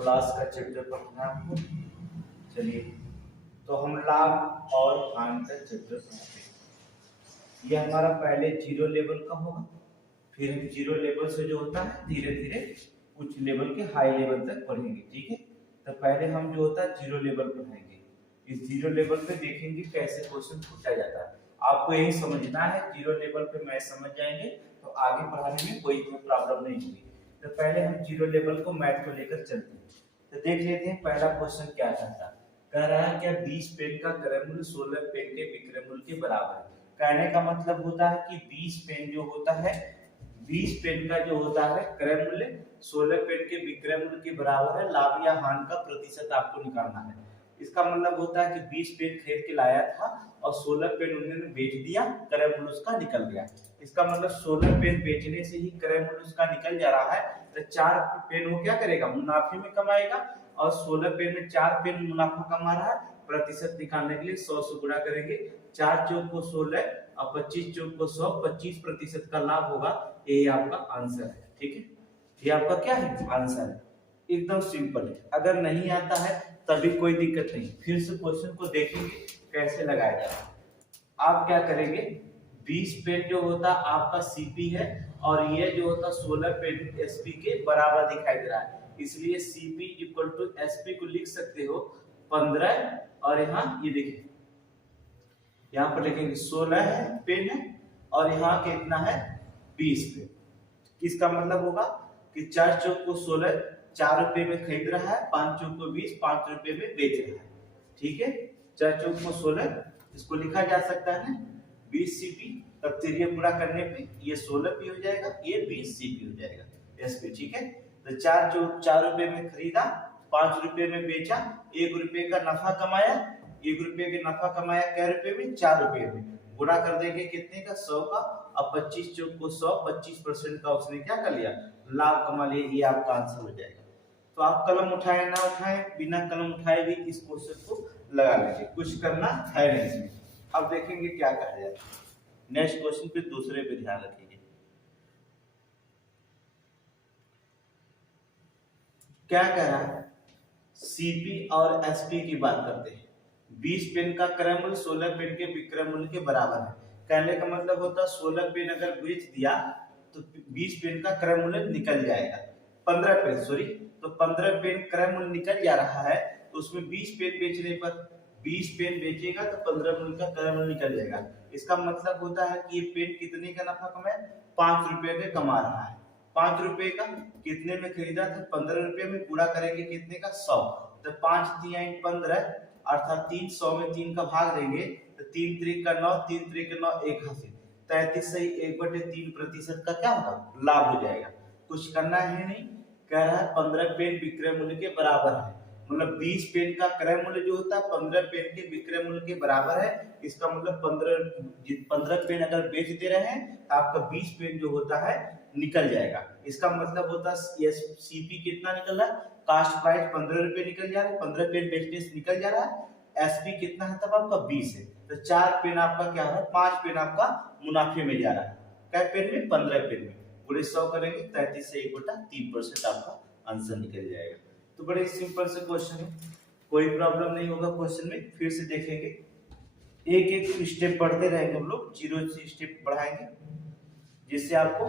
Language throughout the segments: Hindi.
और लास्ट का चैप्टर पढ़ना है आपको। चलिए तो हम लाभ और हानि का चैप्टर पढ़ते हैं। यह हमारा पहले जीरो लेवल का होगा, फिर हम जीरो लेवल से जो होता है धीरे धीरे उच्च लेवल के हाई लेवल तक पढ़ेंगे। ठीक है, तो पहले हम जो होता है जीरो लेवल पढ़ाएंगे। इस जीरो लेवल पे देखेंगे कैसे क्वेश्चन पूछा जाता है। आपको यही समझना है, जीरो लेवल पे मैथ समझ जाएंगे तो आगे पढ़ाने में कोई प्रॉब्लम नहीं होगी। तो पहले हम जीरो लेवल को मैथ को लेकर चलते हैं। तो देख लेते हैं पहला क्वेश्चन क्या कहता है। कह रहा है क्या 20 पेन का क्रय मूल्य 16 पेन के विक्रय मूल्य के बराबर है। कहने का मतलब होता है कि 20 पेन जो होता है, 20 पेन का जो होता है क्रय मूल्य 16 पेन के विक्रय मूल्य के बराबर है। लाभ या हानि का प्रतिशत आपको निकालना है। इसका मतलब होता है कि 20 पेन खरीद के लाया था और 16 पेन उन्होंने बेच दिया, क्रय मूल्य उसका निकल गया। इसका मतलब 16 पेन बेचने से ही क्रय मूल्य उसका निकल जा रहा है, तो 4 पेन वो क्या करेगा, मुनाफे में कमाएगा। और 16 पेन में 4 पेन मुनाफा कमा रहा है। प्रतिशत निकालने के लिए 100 से गुणा करेंगे। 4 चौक को 16 और 25 चौक को 100, 25% का लाभ होगा। ये आपका आंसर है। ठीक है, ये आपका क्या है, आंसर है। एकदम सिंपल है। अगर नहीं आता है तभी कोई दिक्कत नहीं, फिर से क्वेश्चन को देखेंगे कैसे लगाया जाता है। आप क्या करेंगे, 20 पेन जो होता आपका सीपी है और ये जो होता 16 पेन एसपी के बराबर दिखाई दे रहा है, इसलिए सीपी इक्वल टू एसपी को लिख सकते हो 15। और यहाँ ये देखिए, यहाँ पर लिखेंगे 16 पेन है और यहाँ कितना है 20 पेन। इसका मतलब होगा कि 4 चौक को 16 4 रुपए में खरीद रहा है, 5 चौक को 20 5 रुपए में बेच रहा है। ठीक है, 4 चौक को 16, इसको लिखा जा सकता है 20 सीपी। तब तिरिया पूरा करने पे ये 16 पी हो जाएगा, ये 20 सीपी हो जाएगा एसपी। ठीक है, तो 4 चौक 4 रुपए में खरीदा, 5 रुपए में बेचा, 1 रुपए का नफा कमाया। 1 रुपए के नफा कमाया कै रुपए में, 4 रुपए में। गुणा कर देंगे कितने का, 100 का। अब 25 चौक को 100, 25% का उसने क्या कर लिया, लाभ कमा लिया। ये आपका आंसर हो जाएगा। तो आप कलम उठाए ना उठाए, बिना कलम उठाए भी इस क्वेश्चन को लगा लीजिए, कुछ करना है नहीं इसमें। अब देखेंगे क्या कहा जाए। नेक्स्ट क्वेश्चन पे दूसरे पे ध्यान रखिए। क्या कह रहा है, सीपी और एसपी की बात करते हैं। 20 पेन का क्रय मूल्य 16 पेन के विक्रय मूल्य के बराबर है। कहने का मतलब होता है 16 पेन अगर बेच दिया तो 20 पेन का क्रय मूल्य निकल जाएगा। 15 पेन सॉरी, तो 15 पेन क्रय मूल्य निकल जा रहा है, तो उसमें 20 पेन बेचने पर 20 पेन बेचेगा तो 15 पेन का क्रय मूल्य निकल जाएगा। इसका मतलब होता है कि ये पेन कितने का नफा कमाए, 5 रुपए का कमा रहा है। 5 रुपए का कितने में खरीदा था, 15 रुपए में। पूरा करेंगे कितने का, 100। तो 5 तिहाई 15 अर्थात 300 में 3 का भाग देंगे तो 3 त्रिक का 9, 3 त्रिक का 9, 1 हासिल 33 से 1/3% का क्या होगा, लाभ हो जाएगा। कुछ करना है नहीं। कह रहा है 15 पेन विक्रय मूल्य के बराबर है, मतलब 20 पेन का क्रय मूल्य जो होता है 15 पेन के विक्रय मूल्य के बराबर है। इसका मतलब 15 पेन अगर बेच दे रहे हैं तो आपका 20 पेन जो होता है निकल जाएगा। इसका मतलब होता है सीपी कितना निकल रहा है, कास्ट प्राइस 15 रुपए निकल जा रहा है, 15 पेन बेचने से निकल जा रहा है। एसपी कितना है तब आपका 20 है, तो 4 पेन आपका क्या है, 5 पेन आपका मुनाफे में जा रहा है। क्या पेन में, 15 पेन में। पूरे 100 करेंगे 33 से 1/3% आपका आंसर निकल जाएगा। तो बड़े सिंपल से क्वेश्चन है, कोई प्रॉब्लम नहीं होगा क्वेश्चन में। फिर से देखेंगे, एक एक स्टेप बढ़ते रहेंगे हम लोग, जीरो से स्टेप बढ़ाएंगे जिससे आपको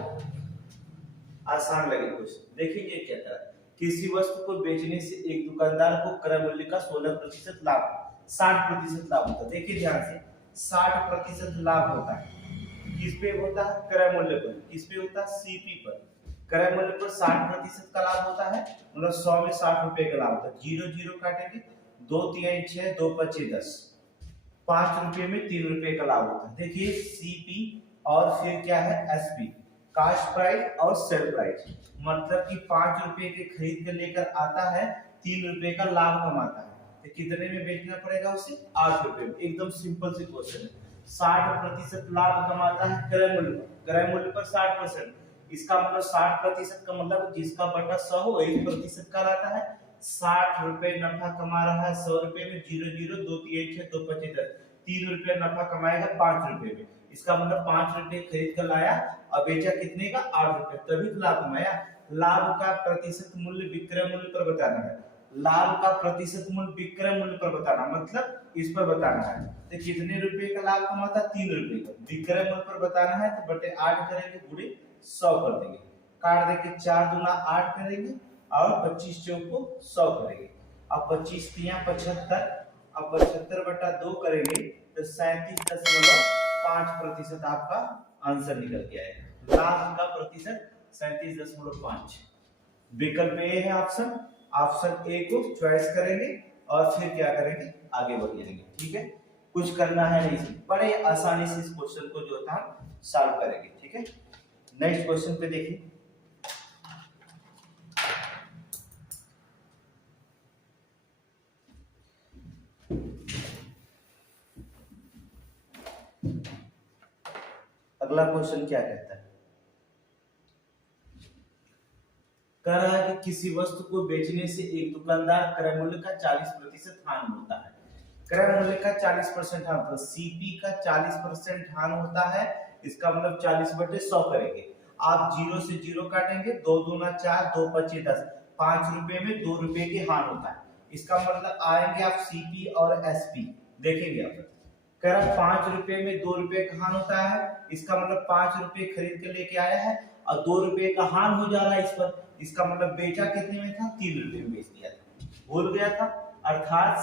आसान लगे क्वेश्चन। देखिए ये क्या था, किसी वस्तु को बेचने से एक दुकानदार को क्रय मूल्य का 16% लाभ, 60% लाभ होता है। देखिए ध्यान से, 60% लाभ होता है। किस पे होता है, क्रय मूल्य पर। किस पे होता है, सीपी पर। क्रय मूल्य पर 60% का लाभ होता है, मतलब 100 में 60 रुपए का लाभ होता है। 0 0 काटेंगे, 2 3 6, 2 5 10, 5 रुपए में 3 रुपए का लाभ होता है। देखिए सीपी और फिर क्या है, एसपी, कास्ट प्राइस और सेल प्राइस। मतलब कि 5 रुपए के खरीद कर लेकर आता है, 3 रुपए का लाभ कमाता है, तो कितने में बेचना पड़ेगा उसे, 8 रुपए में। एकदम सिंपल सी क्वेश्चन है। 60% लाभ कमाता है क्रय मूल्य पर, क्रय मूल्य पर 60%। इसका मतलब 60% का मतलब जिसका बटा 100 हो 1% का लाता है। 60 रुपए नफा कमा रहा है 100 रुपए में, 0 0 2 3 6 2 5 10, 3 रुपए नफा कमाएगा 5 रुपए में। इसका मतलब 5 रुपए खरीद कर लाया और बेचा कितने का, 8 रुपए, तभी तो लाभ कमाया। लाभ का प्रतिशत मूल्य विक्रय मूल्य पर बताना है। लाभ का प्रतिशत मूल्य विक्रय मूल्य पर बताना मतलब इस पर बताना है। तो कितने रुपए का लाभ कमाता, 3 रुपए का। विक्रय मूल्य पर बताना है तो बटे 8 करेंगे, गुणे 100 कर देंगे, काट देंगे, 4 दूना 8 करेंगे और 25 चौक को 100 करेंगे। अब 25 तिया 75, अब 75 बटा 2 करेंगे तो 37.5% आपका आंसर निकल के आएगा। लाभ का प्रतिशत 37.5। विकल्प ए है ऑप्शन, ऑप्शन ए को चॉइस करेंगे और फिर क्या करेंगे, आगे बढ़ जाएंगे। ठीक है, कुछ करना है नहीं, बड़े आसानी से इस क्वेश्चन को जो था सॉल्व करेंगे। ठीक है, नेक्स्ट क्वेश्चन पे देखिए। अगला क्वेश्चन क्या कहता है, कह रहा है कि किसी वस्तु को बेचने से एक दुकानदार क्रय मूल्य का 40% हानि होता है। क्रय मूल्य का 40% हानि, तो सीपी का 40% हानि होता है, इसका मतलब 40/100 करेंगे। आप 0 से 0 काटेंगे, 2 दूना 4, 2 पचे 10, 5 रुपए में 2 रुपए की हानि होता है। इसका मतलब आएंगे आप सीपी और एसपी देखेंगे। आप कह रहा 5 रुपए में 2 रुपए का हानि होता है, इसका मतलब 5 रुपए खरीद के लेके आया है और 2 रुपए का हानि हो जा रहा है इस पर। इसका मतलब बेचा कितने में था, 3 रुपए में बेच दिया था, भूल गया था। अर्थात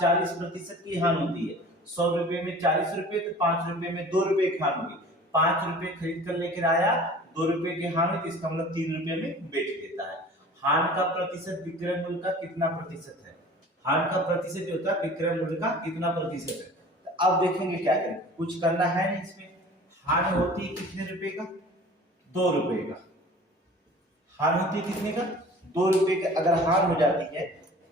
40% की हानि होती है। 100 रुपए में 40 रुपए, तो 5 रुपए में 2 रुपए की हानि होगी। 5 रुपए खरीद कर लेकर आया, 2 रुपए की हानि, तो इसका मतलब 3 रुपए में बेच देता है। हानि का प्रतिशत विक्रय मूल्य का कितना प्रतिशत है, हानि का प्रतिशत जो होता है विक्रय मूल्य का कितना प्रतिशत है। तो अब देखेंगे क्या करें, कुछ करना है नहीं इसमें। हानि होती है कितने रुपए का, 2 रुपए का। हानि होती है कितने का, 2 रुपए का। अगर हानि हो जाती है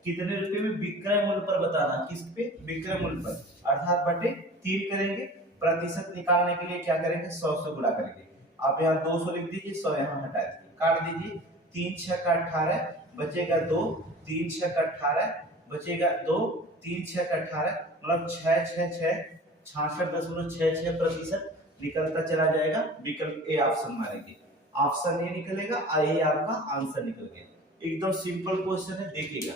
कितने रुपए में, विक्रय मूल्य पर बताना, किस पे, विक्रय मूल्य पर, अर्थात बटे 3 करेंगे। प्रतिशत निकालने के लिए क्या करेंगे, 100 से गुणा करेंगे। आप यहाँ 200 लिख दीजिए, 100 यहाँ हटा दीजिए, काट दीजिए। 3 6 का 18 बचेगा 2, 3 6 का 18 बचेगा 2, 3 6 का 18, मतलब 6 6 6 66.66% निकलता चला जाएगा। विकल्प ए ऑप्शन मारेंगे, ऑप्शन ए निकलेगा, ये आपका आंसर निकल गया। एकदम सिंपल क्वेश्चन है, देखिएगा।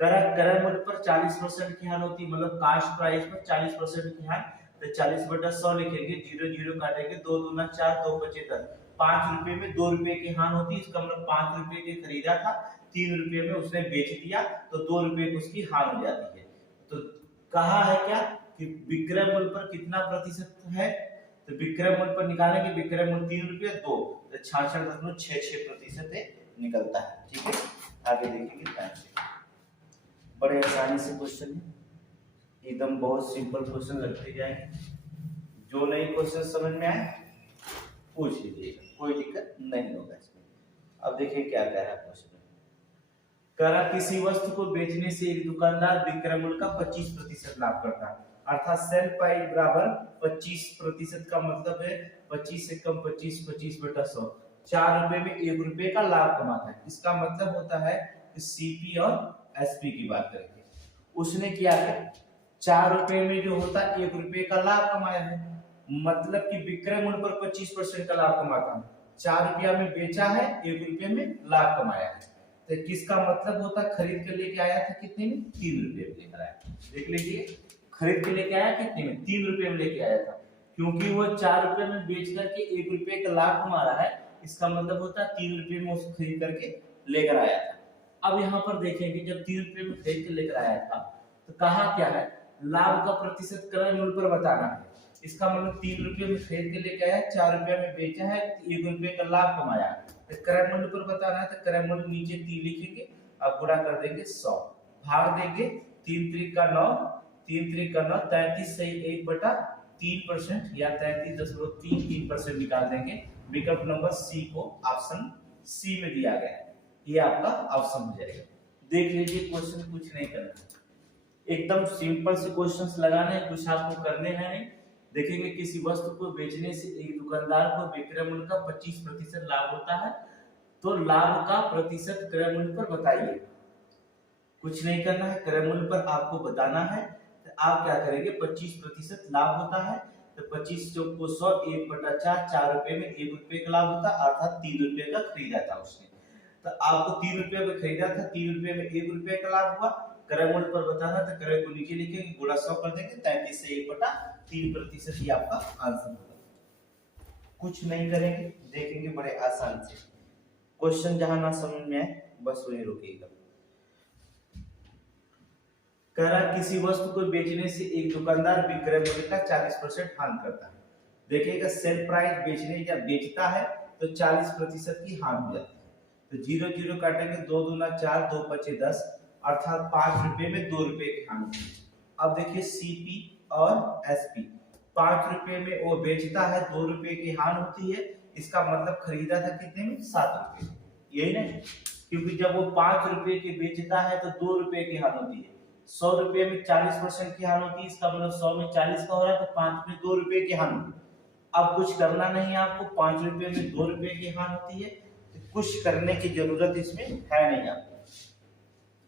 क्रय मूल्य पर 40% की हानि होती है, मतलब कास्ट प्राइस पर 40% की हानि, तो 40/100 लिखेंगे, 0 0 काटेंगे, 2 दूना 4, 2 पचे 10, 5 रुपए में 2 रुपए की हानि होती है। इसका मतलब 5 रुपए के खरीदा था, 3 रुपए में उसने बेच दिया, तो 2 रुपए की उसकी हानि हो जाती है। तो कहा है क्या कि विक्रय मूल्य पर कितना प्रतिशत है, तो विक्रय मूल्य पर निकालेंगे, विक्रय मूल्य 3 रुपये 2, तो 66.66% निकलता है। ठीक है, आगे देखेंगे। बड़े आसानी से क्वेश्चन है, एकदम बहुत सिंपल क्वेश्चन लगते जाएंगे। जो नई क्वेश्चन समझ में आए पूछ लीजिएगा, कोई दिक्कत नहीं होगा इसमें। अब देखिए क्या कह रहा है क्वेश्चन, कह रहा किसी वस्तु को बेचने से एक दुकानदार विक्रय मूल्य का 25% लाभ करता है, अर्थात सेल प्राइस बराबर 25% का मतलब है 25 से कम 25, 25/100, 4 रुपए में 1 रुपए का लाभ कमाता है। इसका मतलब होता है कि सीपी और एसपी की बात करेंगे। उसने किया है 4 रुपए में जो होता है 1 रुपए का लाभ कमाया है, मतलब कि विक्रय मूल्य पर 25% का लाभ कमाता है। 4 रुपया में बेचा है, 1 रुपए में लाभ कमाया है। तो किसका मतलब होता है, खरीद के लेके आया था कितने में, 3 रुपए में लेकर आया। देख लीजिए, खरीद के लेके आया कितने में, 3 रुपए में लेके आया था, क्योंकि वो 4 रुपए में बेच करके 1 रुपए का लाभ कमा रहा है। इसका मतलब होता है 3 रुपए में उसको खरीद करके लेकर आया था। अब यहाँ पर देखेंगे, जब 3 रुपए में खरीद के लेकर आया था तो कहा क्या है, लाभ का प्रतिशत क्रय मूल्य पर बताना है। इसका मतलब 3 रुपए में खरीद के लेके आया, 4 रुपए में बेचा है, 1 रुपए का लाभ कमाया, तो क्रय मूल्य पर बताना है। तो क्रय मूल्य नीचे 3 लिखेंगे, अब गुणा कर देंगे 100, भाग देंगे 3 3 का 9, 3 3 का 9, 33 से 1/3% या 33.33% निकाल देंगे। विकल्प नंबर सी को ऑप्शन सी में दिया गया है, ये आपका ऑप्शन हो जाएगा। देख लीजिए, क्वेश्चन कुछ नहीं करना है, एकदम सिंपल से क्वेश्चंस लगाने हैं, कुछ आपको करने हैं नहीं। देखेंगे, किसी वस्तु को बेचने से एक दुकानदार को विक्रय मूल्य का 25% लाभ होता है, तो लाभ का प्रतिशत क्रय मूल्य पर बताइए। कुछ नहीं करना है, क्रय मूल्य पर आपको बताना है। तो आप क्या करेंगे, 25% लाभ होता है, तो 25 को 100, 1/4, 4 रुपए में 1 रुपए का लाभ होता है, अर्थात 3 रुपए का खरीदा था उसने। तो आपको 3 रुपये में खरीदा था, 3 रुपये में 1 रुपये का लाभ हुआ। क्रय मूल्य पर बताना तो क्रय को नीचे लिखेंगे, गुणा 100 कर देंगे, 33 से 1/3% ही आपका आंसर होगा। कुछ नहीं करेंगे, देखेंगे बड़े आसान से क्वेश्चन, जहां ना समझ में आए बस वहीं रुकिएगा। कह रहा किसी वस्तु को बेचने से एक दुकानदार विक्रय मूल्य का 40% हानि करता है। देखिएगा सेल प्राइस बेचने या बेचता है तो 40% की हानि हो जाती है। तो 0 0 काटेंगे, 2 दूना 4, 2 पचे 10, अर्थात 5 रुपए में 2 रुपए की हानि। अब देखिए सीपी और एसपी, 5 रुपए में वो बेचता है, 2 रुपए की हानि होती है, इसका मतलब खरीदा था कितने में? 7 रुपए, यही ना, क्योंकि जब वो 5 रुपए के बेचता है तो 2 रुपए की हानि होती है। 100 रुपए में 40% की हानि होती है, इसका मतलब 100 में 40 का हो रहा है, तो 5 में 2 रुपए की हानि होती है। अब कुछ करना नहीं आपको, 5 रुपए में 2 रुपए की हानि होती है, तो कुछ करने की जरूरत इसमें है नहीं आपको।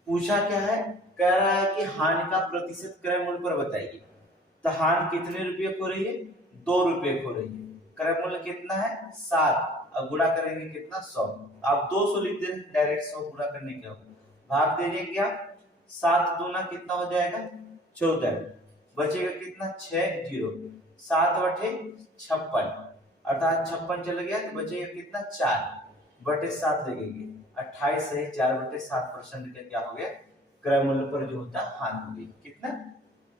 पूछा क्या है? कह रहा है कि हानि का प्रतिशत क्रय मूल्य पर बताइए। तो हानि कितने रुपये को रही है? 2 रुपये को रही है। क्रय मूल्य कितना है? 7। अब गुणा करेंगे कितना? 100। आप 200 लिख दें, डायरेक्ट 100 गुणा करने के बाद भाग दीजिए, क्या 7 दूना कितना हो जाएगा? 14। बचेगा कितना? 6 0, 7 बटे 56, अर्थात 56 चल गया तो बचेगा कितना? 4 बटे 7 लगेंगे, 28 से 4/7% का क्या हो गया? क्रय मूल्य पर जो होता है हानि हो गई। कितना?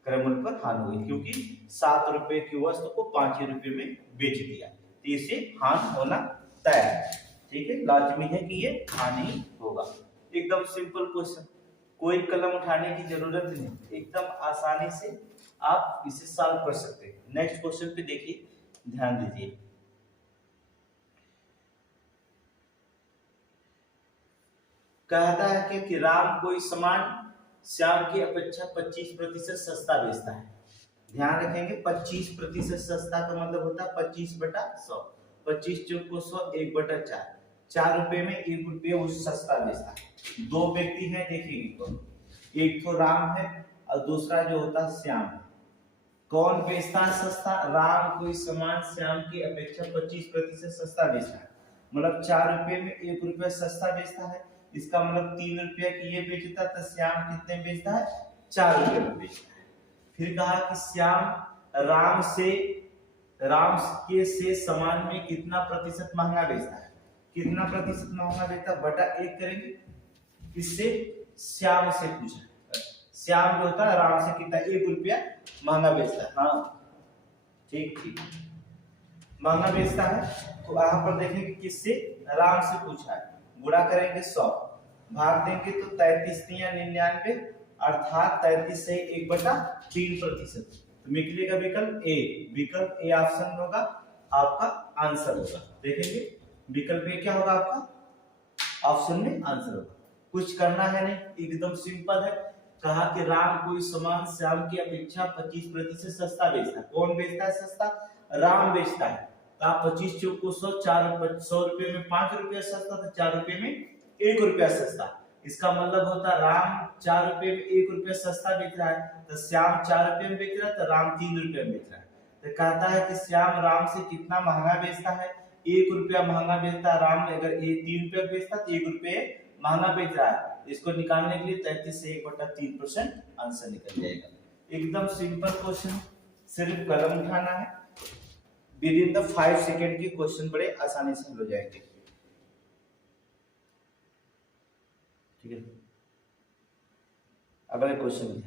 क्रय मूल्य पर हानि हो गई, क्योंकि 7 रुपए की वस्तु को 5 रुपए में बेच दिया, तो इसे हानि होना तय है। ठीक है, लाजमी है कि ये हानि होगा। एकदम सिंपल क्वेश्चन, कोई कलम उठाने की जरूरत नहीं, एकदम आसानी से आप इसे सॉल्व कर सकते हैं। नेक्स्ट क्वेश्चन पे देखिए, ध्यान दीजिए। कहता है कि राम कोई सामान श्याम की अपेक्षा 25% सस्ता बेचता है। ध्यान रखेंगे, 25% सस्ता का मतलब होता है 25/100, 25 चौक को 100, 1/4, 4 रुपए में 1 रुपये वो सस्ता बेचता है। 2 व्यक्ति हैं, देखिए, एक तो राम है और दूसरा जो होता है श्याम है। कौन बेचता है सस्ता? राम कोई सामान श्याम की अपेक्षा 25% सस्ता बेचता है, मतलब 4 रुपए में 1 रुपया सस्ता बेचता है। इसका मतलब 3 रुपया की ये बेचता है, तो श्याम कितने बेचता है? 4 रुपए में बेचता है। फिर कहा कि श्याम राम के से सामान में कितना प्रतिशत महंगा बेचता है। कितना प्रतिशत महंगा बेचता है बटा 1 करेंगे, इससे श्याम से पूछा। श्याम जो होता है राम से कितना? 1 रुपया महंगा बेचता है। हाँ ठीक ठीक, महंगा बेचता है। तो यहाँ पर देखेंगे किससे? राम से पूछा है। गुणा करेंगे 100, भाग देंगे तो 33 या 99, अर्थात 33 से 1/3%। तो निकलेगा विकल्प ए। विकल्प ए ऑप्शन होगा आपका आंसर होगा। देखेंगे विकल्प ए क्या होगा आपका ऑप्शन में आंसर होगा। कुछ करना है नहीं, एकदम सिंपल है। कहा कि राम कोई सामान श्याम की अपेक्षा 25% सस्ता बेचता है। कौन बेचता है सस्ता? राम बेचता है। तो आप 25 चौक को 100, 100 रुपए में 5 रुपया सस्ता, तो 4 रुपए में 1 रुपया सस्ता। इसका मतलब होता है राम 4 रुपए में 1 रुपया सस्ता बेच रहा है, तो श्याम 4 रुपए में बेच रहा है, तो राम 3 रुपए में बेच रहा है। तो कहता है कि श्याम राम से कितना महंगा बेचता है? 1 रुपया महंगा बेचता है। राम अगर 3 रुपया बेचता तो 1 रुपये महंगा बेच रहा है। इसको निकालने के लिए 33 से 1/3% आंसर निकल जाएगा। एकदम सिंपल क्वेश्चन, सिर्फ कलम उठाना है। विद इन द 5 सेकेंड की क्वेश्चन बड़े आसानी से हल हो जाएंगे। ठीक है, अगले क्वेश्चन में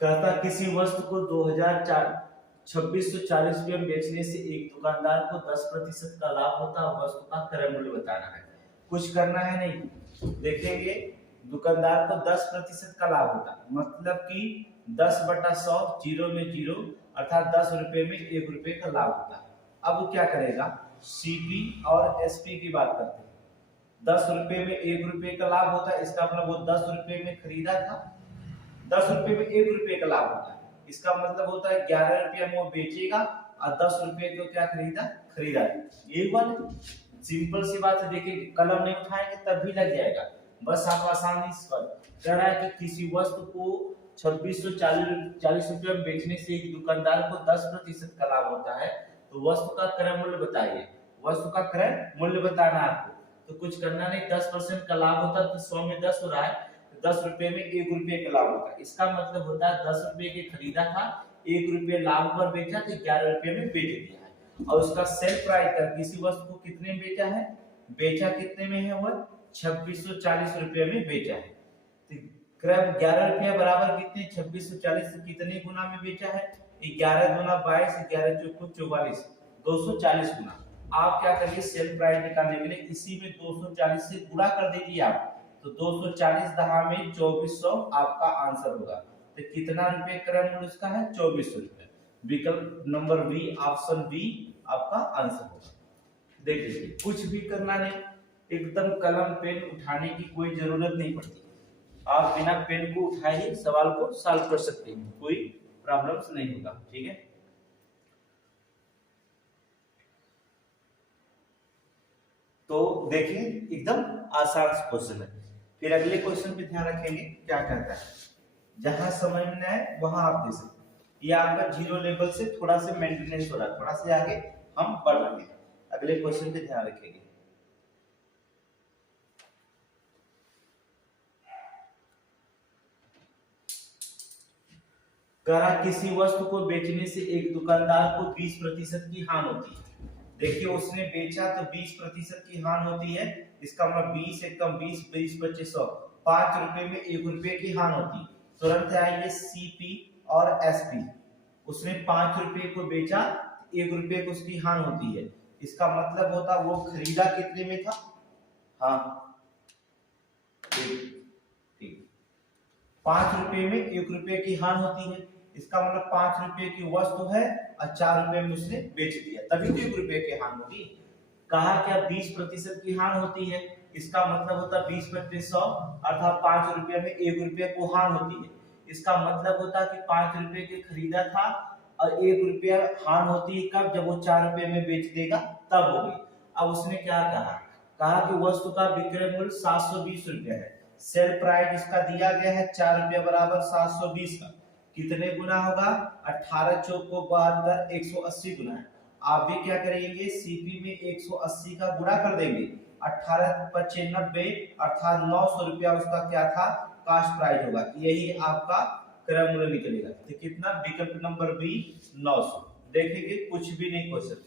कहता किसी वस्तु को 2640 रुपये में बेचने से एक दुकानदार को 10% का लाभ होता है। वस्तु का क्रय मूल्य बताना है। कुछ करना है नहीं, देखेंगे दुकानदार को 10% का लाभ होता है, मतलब कि 10/100, 0 में 0, अर्थात 10 रुपए में 1 रुपये का लाभ होता है। अब वो क्या करेगा? सीपी और एसपी की बात करते हैं। 10 रुपए में 1 रुपये का लाभ होता है, इसका मतलब वो 10 रुपए में खरीदा था, 10 रुपए में 1 रुपये का लाभ होता है। इसका मतलब होता है 11 रुपया में वो बेचेगा और 10 रुपये को क्या खरीदा। यही बात सिंपल सी बात है। देखिए कलम नहीं उठाएंगे तब भी लग जाएगा, बस आप आसानी से कह रहा है कि किसी वस्तु को 2640 रुपये में बेचने से एक दुकानदार को 10% का लाभ होता है, तो वस्तु का क्रय मूल्य बताइए। वस्तु का क्रय मूल्य बताना है आपको। तो कुछ करना नहीं, 10% का लाभ होता है तो 100 में 10 हो रहा है, 10 रुपए में 1 रुपए का लाभ होता है। इसका मतलब होता है 10 रुपए के खरीदा था, 1 रुपए लाभ पर बेचा तो 11 रुपए में बेच दिया है। और उसका सेल प्राइस का किसी वस्तु को कितने में बेचा है, बेचा कितने में है, वह 2640 रुपए में बेचा है। तो क्रय 11 रुपया बराबर कितने, 2640 से कितने गुना में बेचा है, 11 दूना 22, 11 चौको 44, 240 गुना। आप क्या करिए, सेल प्राइस निकालने के लिए इसी में 240 से गुणा कर दीजिए आप, तो 240 दहा में 2400 आपका आंसर होगा। तो कितना रुपए क्रय मूल्य उसका है, 2400 रुपए। विकल्प नंबर बी, ऑप्शन बी आपका आंसर होगा। देख लीजिए, कुछ भी करना नहीं, एकदम कलम पेन उठाने की कोई जरूरत नहीं पड़ती, आप बिना पेन को उठाए ही सवाल को सॉल्व कर सकते हैं, कोई प्रॉब्लम्स नहीं होगा। ठीक है, तो देखिए एकदम आसान क्वेश्चन है। फिर अगले क्वेश्चन पे ध्यान रखेंगे क्या कहता है, जहां समझ में आए वहां आप दे सकते हैं। ये आपका 0 लेवल से थोड़ा सा मेंटेनेंस हो रहा है, थोड़ा से आगे हम बढ़ रहे हैं। अगले क्वेश्चन पे ध्यान रखेंगे। करा किसी वस्तु को बेचने से एक दुकानदार को 20% की हानि होती है। देखिए उसने बेचा तो 20% की हानि होती है, इसका मतलब 20 एकम 20, 20 25 100, 5 रुपए में 1 रुपए की हानि होती है। तुरंत आइए सीपी और एसपी, उसने 5 रुपए को बेचा, 1 रुपए को उसकी हानि होती है। इसका मतलब होता वो खरीदा कितने में था, हाँ ठीक, 5 रुपए में 1 रुपए की हानि होती है। इसका मतलब 5 रुपए की वस्तु है और 4 रुपए में उसने बेच दिया, तभी तो 1 रुपए की हानि होगी। कहा क्या 20% की हानि होती है, इसका मतलब होता 20 बटे 100 अर्थात 5 रुपए में 1 रुपए को हानि होती है। इसका मतलब होता कि 5 रुपए के खरीदा था और 1 रुपया हानि होती है कब, जब वो 4 रुपए में बेच देगा तब होगी। अब उसने क्या कहा, कहा कि वस्तु का विक्रय मूल्य 720 रुपया है, सेल प्राइस इसका दिया गया है 4 रुपया बराबर 720 का, कितने गुना होगा, 18 चौको 72, 180 गुना है। आप भी क्या करेंगे, सीपी में 180 का गुणा कर देंगे, 18 पच्चीस 90 अर्थात 900 रुपया उसका क्या था, कास्ट प्राइस होगा। यही आपका क्रय मूल्य निकलेगा। तो कितना, विकल्प नंबर बी 900। देखेंगे कुछ भी नहीं क्वेश्चन,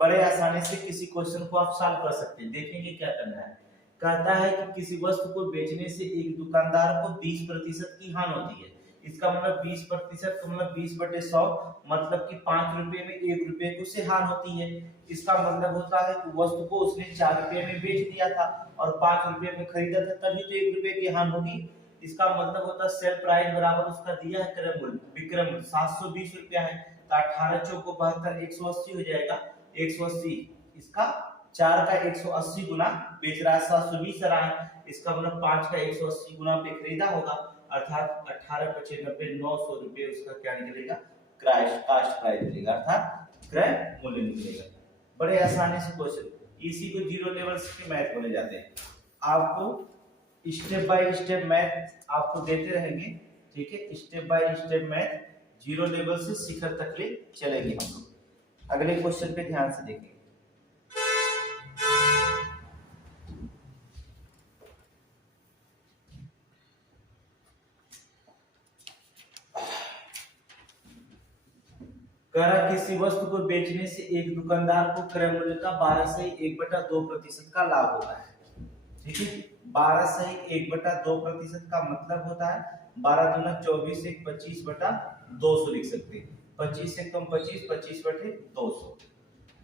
बड़े आसानी से किसी क्वेश्चन को आप सॉल्व कर सकते हैं। देखेंगे क्या करना है, कहता है कि किसी वस्तु को बेचने से एक दुकानदार को 20% की हानि होती है। इसका मतलब 20% का मतलब 20 बटे 100, मतलब कि 5 रुपए में 1 रुपए को से हानि होती है। इसका मतलब होता है कि वस्तु को उसने 4 रुपए में बेच दिया था और 5 रुपए में खरीदा था, तभी तो 1 रुपए की हानि होगी। इसका मतलब होता है सेल प्राइस बराबर उसका दिया है क्रय मूल्य, विक्रय मूल्य 720 रुपया है, तो 18 चौको 72, 180 हो जाएगा, 180 इसका 4 का 180 गुना बेच रहा है, 720 रहा है, इसका मतलब 5 का 180 गुना पे खरीदा होगा, अर्थात 18 25 90 900 रुपए उसका क्या निकलेगा, कास्ट प्राइस निकलेगा, अर्थात क्रय मूल्य निकलेगा। बड़े आसानी से क्वेश्चन, इसी को 0 लेवल के मैथ बोले जाते हैं। आपको स्टेप बाय स्टेप मैथ आपको देते रहेंगे, ठीक है, step by step math 0 level से शिखर तक ले चलेंगे हम लोग। अगले क्वेश्चन पे ध्यान से देखिए। करा किसी वस्तु को बेचने से एक दुकानदार को क्रय मूल्य का 12 से 1/2% का लाभ होता है। ठीक है, 12 से 1/2% का मतलब होता है 12 दूना 24, 1 25/200 लिख सकते हैं, 25 से कम 25, 25/200,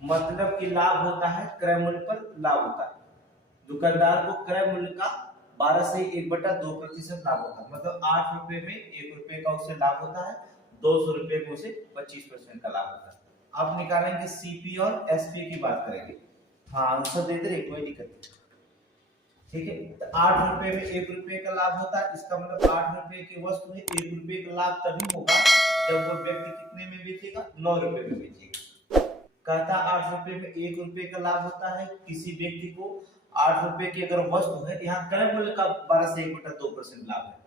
मतलब कि लाभ होता है, क्रय मूल्य पर लाभ होता है। दुकानदार को क्रय मूल्य का 12 से 1/2% लाभ होता है, मतलब 8 रुपए में 1 रुपए का उससे लाभ होता है, 200 रुपए को उसे 25% का लाभ होता है। अब निकालेंगे सीपी और एसपी की बात करेंगे। हाँ आंसर दे दे, कोई दिक्कत नहीं, ठीक है। तो 8 रुपए में 1 रुपए का लाभ होता है, इसका मतलब 8 रुपए की वस्तु है, 1 रुपए का लाभ तभी होगा जब वो व्यक्ति कितने में बेचेगा, 9 रुपए में बेचेगा। कहता 8 रुपए में 1 रुपए का लाभ होता है, किसी व्यक्ति को 8 रुपए की अगर वस्तु है, यहाँ क्रय मूल्य का 12 से 1/2% लाभ है।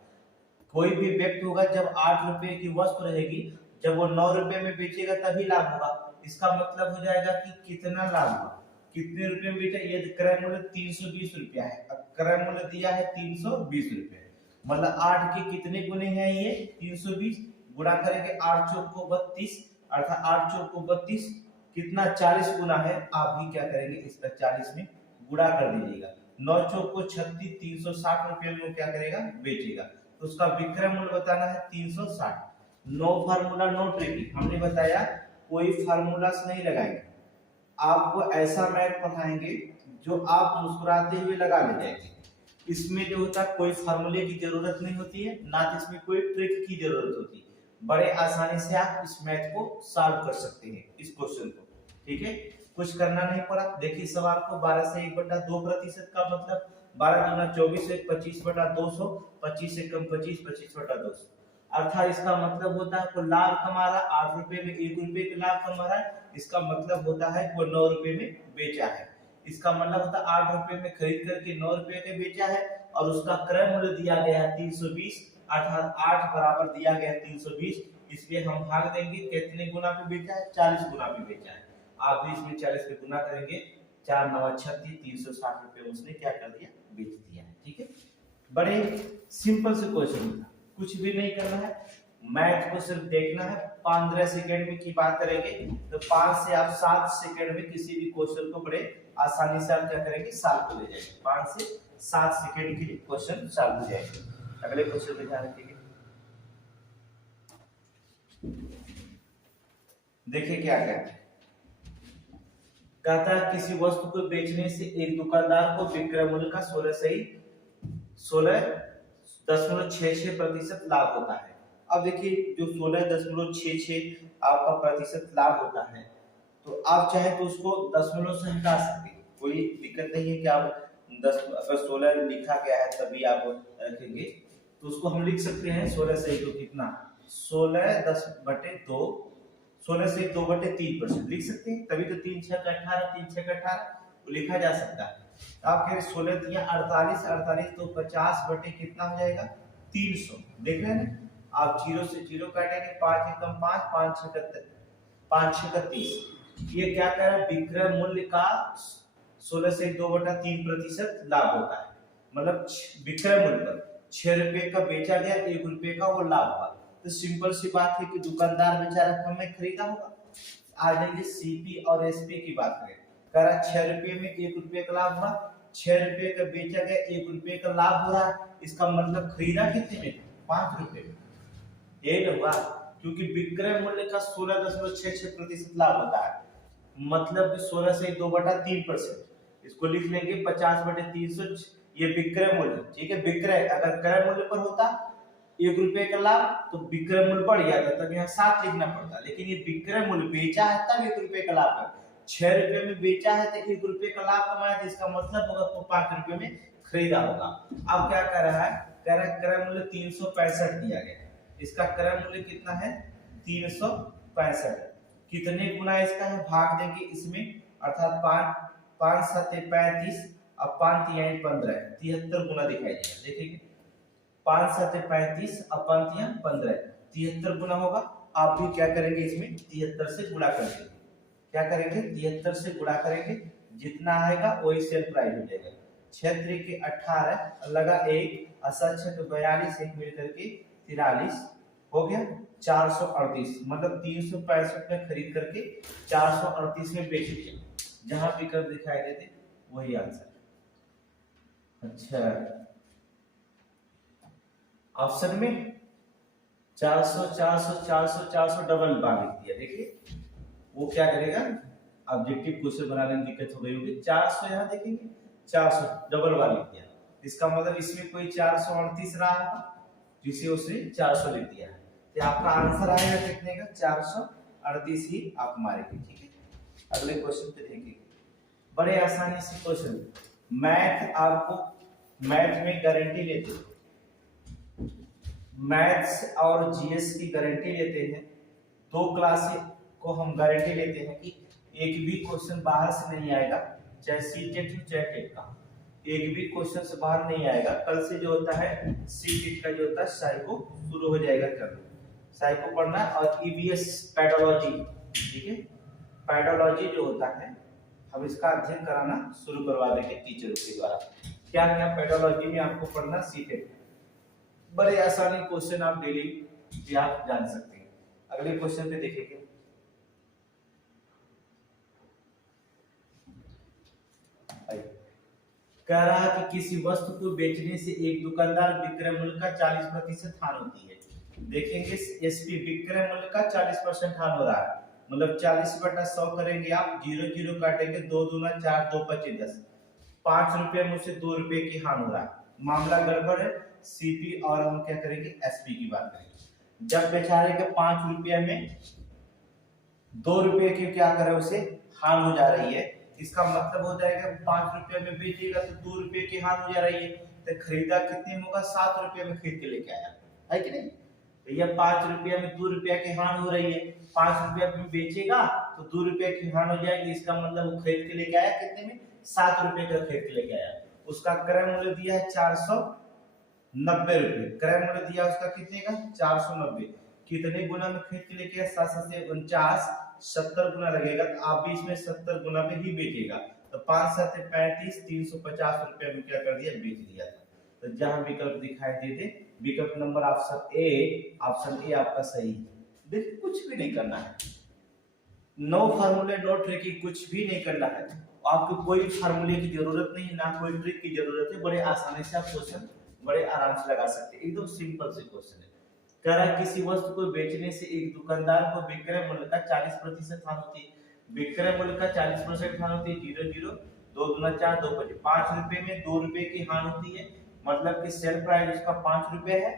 कोई भी व्यक्ति होगा जब 8 रुपए की वस्तु रहेगी, जब वो 9 रुपए में बेचेगा तभी लाभ होगा। इसका मतलब हो जाएगा कि कितना लाभ हुआ, कितने रुपए में बेचा, ये क्रय मूल्य 320 रुपया है, अब क्रय मूल्य दिया है 320 रुपए, मतलब 8 के कितने गुने हैं ये 320, गुणा करेंगे 8 चौक को 32, अर्थात 8 चौक को 32 कितना 40 गुना है, आप भी क्या करेंगे इसका 40 में गुणा कर दीजिएगा, 9 चौक को 36, 360 रुपए में क्या करेगा बेचेगा, तो उसका विक्रय मूल्य बताना है 360। नो फार्मूला नो ट्रिक, हमने बताया कोई फार्मूला नहीं लगाएंगे, आपको ऐसा मैथ पढ़ाएंगे जो आप मुस्कुराते हुए लगा ले जाएंगे, इसमें जो होता है कोई फार्मूले की जरूरत नहीं होती है, ना तो इसमें कोई ट्रिक की जरूरत होती है, बड़े आसानी से आप इस मैथ को सॉल्व कर सकते हैं इस क्वेश्चन को, ठीक है, कुछ करना नहीं पड़ा। देखिए सवाल को 12 से 1/2% का मतलब 12 दूना 24 है, 25/200, 25 से कम 25, 25/200, अर्थात इसका मतलब होता है कोई लाभ कमा रहा 8 रुपए में 1 रुपए का लाभ कमा रहा है, इसका मतलब होता है कोई 9 रुपए में बेचा है, इसका मतलब होता है 8 रुपए में खरीद करके 9 रुपए में बेचा है, और उसका क्रय मूल्य दिया गया है 320, अर्थात 8 बराबर दिया गया है 320, इसलिए हम भाग देंगे कितने गुना पे बेचा है 40 गुना पे बेचा है, आप भी इसमें 40 पे गुना करेंगे, 4 9 36, 360 रुपए उसने क्या कर दिया बेच दिया है, ठीक है, बड़े सिंपल से क्वेश्चन था, कुछ भी नहीं करना है, मैथ को सिर्फ देखना है। 15 सेकंड में की बात करेंगे तो 5 से आप 7 सेकंड में किसी भी क्वेश्चन को बड़े आसानी से आप क्या करेंगे सॉल्व कर ले जाएंगे, 5 से 7 सेकंड के लिए क्वेश्चन सॉल्व हो जाएगा। अगले क्वेश्चन पे ध्यान रखिए, देखिए क्या कहते हैं, कहता है किसी वस्तु को बेचने से एक दुकानदार को विक्रय मूल्य का 16.66% लाभ होता है। अब देखिए जो 16.66 आपका प्रतिशत लाभ होता है, तो आप चाहे तो उसको दशमलव से हटा सकते हैं, कोई दिक्कत नहीं है कि आप 10 अगर 16 लिखा गया है तभी आप रखेंगे, तो उसको हम लिख सकते हैं 16 से तो कितना 16/2, 16 से 2/3% लिख सकते हैं, तभी तो 3 6 18, 3 6 18 लिखा जा सकता है। आप कह 16 3 48, 48 तो 50 बटे कितना हो जाएगा 300, देख रहे हैं ना, आप 0 से 0 काटेंगे, 5 से कम 5, 5 6 30, ये क्या कह रहा है विक्रय मूल्य का 16 से 2/3% लाभ होता है, मतलब विक्रय मूल्य पर 6 रुपए का बेचा गया, 1 रुपए का वो लाभ हुआ, तो सिंपल सी बात है कि दुकानदार बेचारा कम में खरीदा होगा। आज देखिए सीपी और एसपी की बात करें, कह रहा 6 रुपए में 1 रुपए का लाभ हुआ, 6 रुपए का बेचा गया, 1 रुपए का लाभ हो रहा है, इसका मतलब खरीदा कितने में 5 रुपए में, ये हुआ, क्योंकि विक्रय मूल्य का 16.66% लाभ होता है, मतलब 16 से 2/3%, इसको लिख लेंगे 50/300, ये विक्रय मूल्य, ठीक है, विक्रय अगर क्रय मूल्य पर होता 1 रुपए का लाभ तो विक्रय मूल्य बढ़ जाता, तब यहाँ 7 लिखना पड़ता, लेकिन ये विक्रय मूल्य बेचा है तब 1 रुपए का लाभ है, 6 रुपए में बेचा है तो 1 रुपए का लाभ कमाया, तो इसका मतलब होगा तो 5 रुपए में खरीदा होगा। अब क्या कह रहा है, कह रहा है क्रय मूल्य 365 दिया गया है, इसका क्रय मूल्य कितना है 365, कितने गुना इसका है भाग देंगे इसमें, अर्थात 5 7 35 अब 5 3 15, 73 गुना दिखाई देगा, देखिए 5 7 35 अब 5 3 15, 73 गुना होगा, आप भी क्या करेंगे इसमें 73 से गुणा कर देंगे, क्या करेंगे 73 से गुणा करेंगे, जितना आएगा वही सेल प्राइस हो जाएगा, 6 3 के 18 लगा 1 6 के 42, एक मिल करके 43 हो गया 438, मतलब 365 में खरीद करके 438 में बेच दिया, जहां विकल्प दिखाई देते वही आंसर। अच्छा ऑप्शन में 400 400 400 400 डबल बार लिख दिया, देखिए वो क्या करेगा, ऑब्जेक्टिव क्वेश्चन बनाने में दिक्कत हो गई होगी, 400 यहाँ देखेंगे 400 डबल बार लिख दिया, इसका मतलब इसमें कोई 438 रहा होगा, जिसे उसने 400 लिख दिया है, तो आपका आंसर आएगा कितने का 438 ही आप मारेंगे, ठीक है। अगले क्वेश्चन पे देखेंगे, बड़े आसानी से क्वेश्चन, मैथ आपको मैथ में गारंटी लेते हैं, मैथ्स और जीएस की गारंटी लेते हैं, 2 क्लास को हम गारंटी लेते हैं कि एक भी क्वेश्चन बाहर से नहीं आएगा, चाहे सीटेट हो चाहे टेट का, एक भी क्वेश्चन से बाहर नहीं आएगा। कल से जो होता है सीटेट का जो होता है साइको शुरू हो जाएगा, करना साइको पढ़ना, और ईवीएस पैडोलॉजी, ठीक है, पैडोलॉजी जो होता है अब इसका अध्ययन कराना शुरू करवा देंगे टीचरों के द्वारा। क्या क्या पेडोलॉजी में आपको पढ़ना सीखे, बड़े आसानी क्वेश्चन आप डेली ये आप जान सकते हैं। अगले क्वेश्चन पे देखेंगे। कह रहा है कि किसी वस्तु को बेचने से एक दुकानदार विक्रय मूल्य का 40% हानि होती है। देखेंगे एसपी विक्रय मूल्य का 40% हानि हो रहा है, मतलब 40/100 करेंगे आप, 0 0 काटेंगे, 2 दूना 4, 2 25 10, 5 रुपए में से 2 रुपए की हानि हो रहा है। मामला गड़बड़ है। सीपी और हम क्या करेंगे, एसपी की बात करेंगे। जब बेचारे के 5 रुपए में 2 रुपए की क्या करे उसे हानि हो जा रही है, इसका मतलब हो जाएगा 5 रुपए में बेचेगा तो 2 रुपए की हानि हो जा रही है, तो खरीदा कितने में होगा, 7 रुपए में खरीद के लेके आया है कि नहीं। भैया 5 रुपया में 2 रुपया की हानि हो रही है, 5 रुपया में बेचेगा तो 2 रुपया की हानि हो जाएगी, इसका मतलब वो खरीद के लेके आया कितने में, 7 रुपए का खरीद के लेके आया। उसका क्रय मूल्य दिया है 490 रुपए, क्रय मूल्य दिया उसका कितने का, 490। कितने गुना में खरीद के लेके आया, 7 से 49, 70 गुना लगेगा, तो आप भी इसमें 70 गुना में ही बेचेगा, तो 5 7 35, 350 रुपए में क्या कर दिया, बेच दिया था। तो जहां विकल्प दिखाई देते, विकल्प नंबर ऑप्शन ए आपका सही है। देखिए कुछ भी नहीं करना है, नो फार्मूले नो ट्रिक, कुछ भी नहीं करना है, आपको कोई फार्मूले की जरूरत नहीं, ना कोई ट्रिक की जरूरत है, बड़े आसानी से आप क्वेश्चन बड़े आराम से लगा सकते हैं, एकदम सिंपल से क्वेश्चन है। कह रहा है किसी वस्तु को बेचने से एक दुकानदार को विक्रय मूल्य का 40% हानि होती है। विक्रय मूल्य का 40% हानि होती है, 0 0, 2 दूना 4, 2 25, 5 रुपए में 2 रुपए की हानि होती है, मतलब कि सेल प्राइस उसका 5 रुपए है,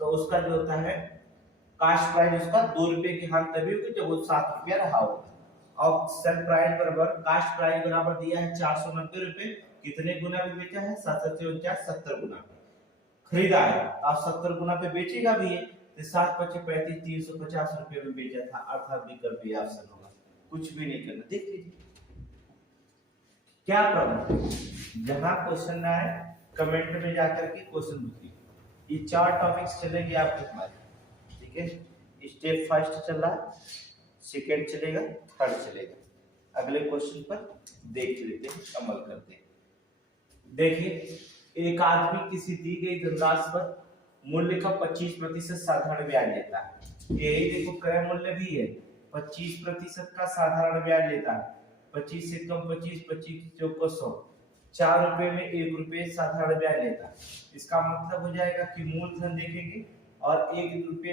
तो उसका जो होता है कास्ट प्राइस उसका 2 रुपए की हानि तभी होगी जब वो 7 रुपया रहा होगा। और सेल प्राइस बराबर कास्ट प्राइस बराबर दिया है 490 रुपए, कितने गुना में बेचा है, 7 7 49, 70 गुना खरीदा है, आप 70 गुना पे बेचेगा भी है, तो 7 25 35, 350 रुपए में बेचा था, अर्थात विकल्प बी ऑप्शन होगा। कुछ भी नहीं करना, देख लीजिए क्या प्रॉब्लम, जहां क्वेश्चन ना आए कमेंट में जाकर के क्वेश्चन लिखिए। ये 4 टॉपिक्स चलेंगे आपके हमारे, ठीक है। स्टेप फर्स्ट चल रहा है, सेकंड चलेगा, थर्ड चलेगा। अगले क्वेश्चन पर देख लेते हैं, अमल करते हैं। देखिए, एक आदमी किसी दी गई धनराशि पर मूल्य का 25% साधारण ब्याज लेता है। यही देखो क्रय मूल्य भी है, 25% का साधारण ब्याज लेता है, 25 से कम 25, 25 चौको 100, 4 रुपए में 1 रुपए साधारण ब्याज लेता है। इसका मतलब हो जाएगा कि मूलधन देखेंगे और 1 रुपए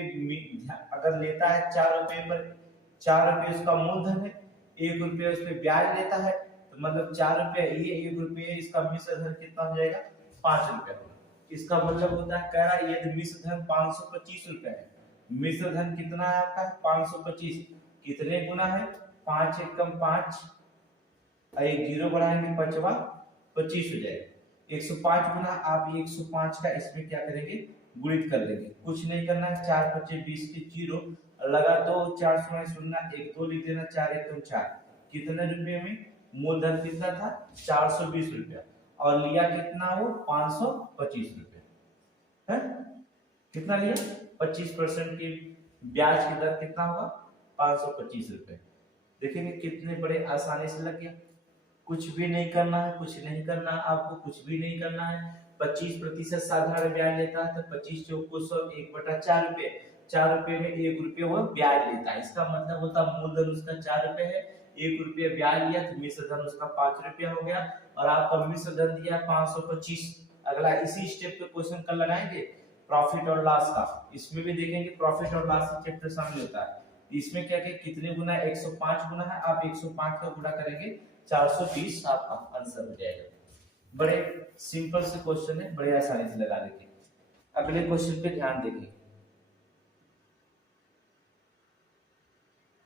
अगर लेता है 4 रुपए पर, 4 रुपए उसका मूलधन है, 1 रुपए उस पर ब्याज लेता है, तो मतलब 4 रुपए ये 1 रुपए, इसका मिश्र धन कितना हो जाएगा, 5 रुपए। इसका मतलब होता है, कह रहा है यदि मिश्र धन 525 रुपए है, मिश्र धन कितना है आपका, 525, कितने गुना है, 5 एकम 5, एक 0 बढ़ाएंगे 5वां 25 हो जाएगा, 105 गुना। आप 105 का इसमें क्या करेंगे, गुणित कर लेंगे, कुछ नहीं करना है, 4 25 20 के 0 लगा, तो 4 0 0 1 2 लिख देना, 4 एकम 4, कितने रुपए में, मूलधन कितना था, 420 रुपया, और लिया कितना, वो 525 रुपए है, कितना लिया, 25% की ब्याज की दर कितना होगा, 525 रुपए। देखेंगे कितने बड़े आसानी से लग गया, कुछ भी नहीं करना है, कुछ नहीं करना है, आपको कुछ भी नहीं करना है। 25% साधारण ब्याज लेता है, तो 25 चौको 100, 1/4 रुपए, 4 रुपए में 1 रुपये वो ब्याज लेता है, इसका मतलब होता है मूलधन उसका 4 रुपए है, 1 रुपये ब्याज लिया तो मिश्र धन उसका 5 रुपया हो गया, और आपका मिश्र धन दिया 525। अगला इसी स्टेप पे क्वेश्चन कल लगाएंगे प्रॉफिट और लॉस का, इसमें भी देखेंगे प्रॉफिट और लॉस चैप्टर शामिल होता है। इसमें क्या क्या कितने गुना, 105 गुना है, आप 105 का गुणा करेंगे 420, आपका आंसर हो जाएगा। बड़े सिंपल से क्वेश्चन है, बड़े आसानी से लगा लेंगे। अगले क्वेश्चन पे ध्यान देंगे,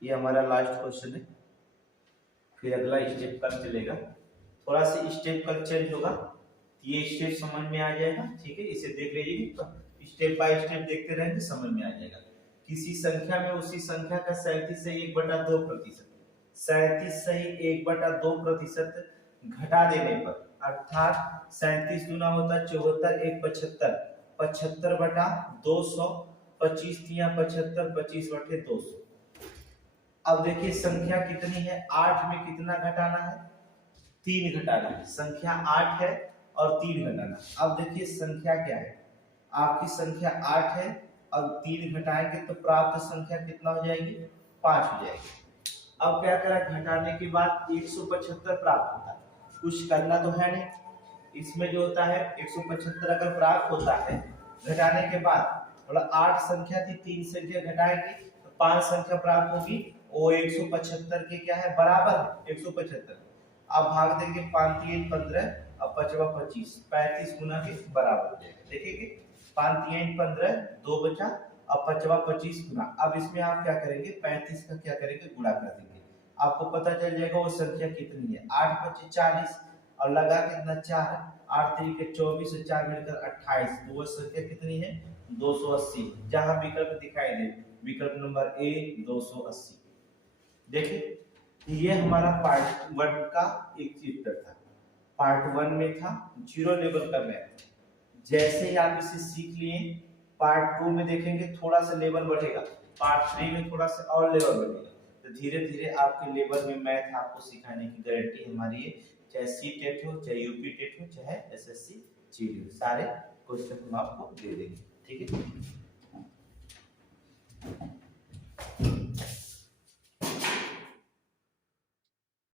ये हमारा लास्ट क्वेश्चन है, फिर अगला स्टेप कल चलेगा, थोड़ा सा स्टेप कल चेंज होगा, ये स्टेप समझ में आ जाएगा, ठीक है। इसे देख लीजिए, तो स्टेप बाय स्टेप देखते रहेंगे, समझ में आ जाएगा। किसी संख्या में उसी संख्या का 37 से 1/2%, 37 से 1/2% घटा देने पर, अर्थात 37 गुना होता है 74, 1 75, 75/200, 25 तिया 75, 25/200। अब देखिए संख्या कितनी है, 8 में कितना घटाना है, 3 घटाना है, संख्या 8 है और 3 घटाना। अब देखिए संख्या क्या है, आपकी संख्या 8 है और 3 घटाएंगे तो प्राप्त संख्या कितना हो जाएगी, 5 हो जाएगी। अब क्या करा, घटाने के बाद 175 प्राप्त होता है, कुछ करना तो है नहीं, इसमें जो होता है 175 अगर प्राप्त होता है घटाने के बाद, मतलब 8 संख्या थी, 3 संख्या घटाएंगे तो 5 संख्या प्राप्त होगी, वो 175 के क्या है, बराबर है 175। अब भाग देंगे 5 3 15, अब 5 25, 35 गुना के बराबर हो जाएगा। देखिए 5 3 15, 2 बचा, अब 5 25 गुना। अब इसमें आप क्या करेंगे, 35 का क्या करेंगे, गुणा कर देंगे, आपको पता चल जाएगा वो संख्या कितनी है। 8 25 40 और लगा कितना 4, 8 3 के 24 और 4 मिलकर 28, तो वो संख्या कितनी है, 280। जहां विकल्प दिखाई दे, विकल्प नंबर ए 280। देखिए ये हमारा पार्ट 1 का एक चैप्टर था, पार्ट 1 में था जीरो लेवल का मैथ। जैसे ही आप इसे सीख लिए, पार्ट 2 में देखेंगे थोड़ा सा लेवल बढ़ेगा, पार्ट 3 में थोड़ा सा और लेवल बढ़ेगा, तो धीरे धीरे आपके लेवल में मैथ आपको सिखाने की गारंटी हमारी है। चाहे सी टेट हो, चाहे यूपी टेट हो, चाहे एसएससी जीडी हो, सारे क्वेश्चन हम आपको दे देंगे। ठीक है।